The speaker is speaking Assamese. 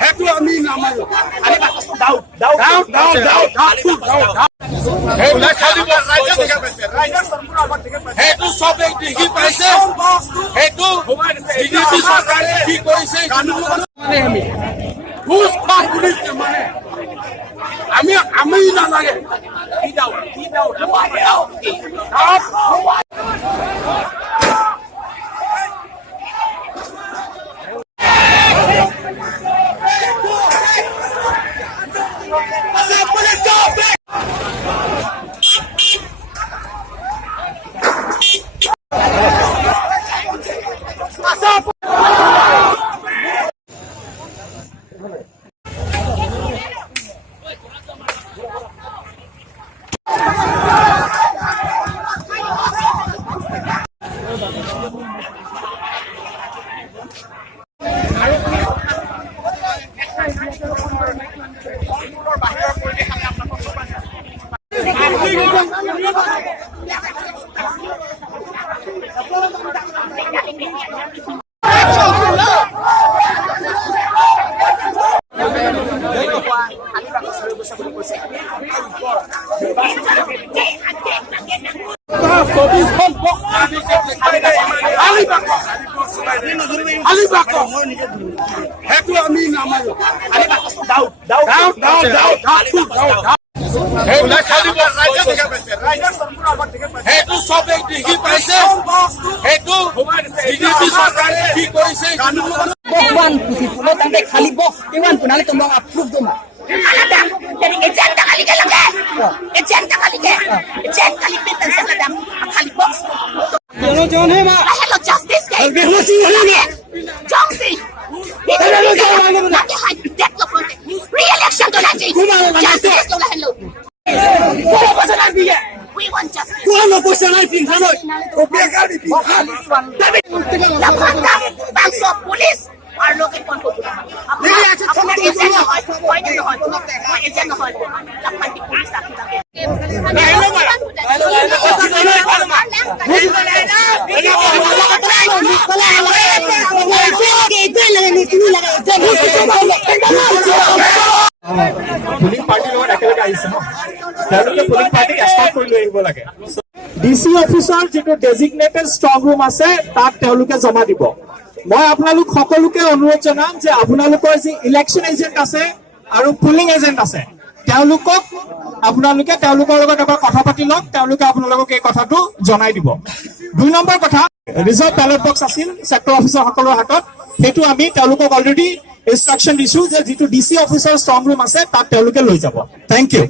সেইটো আমি নামাৰো সেইটো চবে দেখি পাইছে সেইটো বিজেপি চৰকাৰে কি কৰিছে ঘুষ খোৱা পুলিচ মানে আমি নালাগে সেইটো আমি নামাৰো সেইটো চবে দেখি পাইছে সেইটো বিজেপি চৰকাৰে কি কৰিছে খালি box iwan ko nalit tumbang approve do ma Alada, dari ejen tak kali ke lagi. Ejen tak kali ke. Ejen kali pintar sana dam kali box. jangan he ma Hello justice ke. Jongsi. Nanti hai deadlock nanti. Re-election tu nanti. Justice tu lah hello. We want justice. Kuala Bosanai pinghanoi Obrigado, Lapangka, bangsa polis. Are looking for people. Apna ejen na hoy, hoy na hoy. Hoy ejen na hoy. Lapan di polis akin lagi. পুলিং পাৰ্টিৰ লগত একেলগে আহিছে ন তেওঁলোকে পুলিং পাৰ্টিক এস্কৰ্ট কৰি লৈ আহিব লাগে ডিসি অফিচৰ যেটো ডেজিগনেটেড ষ্ট্ৰং ৰুম আছে তাত তেওঁলোকে জমা দিব মই আপোনালোক সকলোকে অনুৰোধ জনাম যে আপোনালোকৰ যি ইলেকশ্যন এজেন্ট আছে আৰু পুলিং এজেন্ট আছে তেওঁলোকৰ লগত এবাৰ কথা পাতি লওক তেওঁলোকে আপোনালোকক এই কথাটো জনাই দিব দুই নম্বৰ কথা ৰিজাৰ্ভ ব্যালট বক্স আছিল সেক্টৰ অফিচাৰ সকলৰ হাতত হেতু আমি তেওঁলোকক অলৰেডি ইনষ্ট্ৰাকচন দিছো যে যেটো ডিসি অফিচৰ ষ্ট্ৰং ৰুম আছে তাত তেওঁলোকে লৈ যাব থ্যাংক ইউ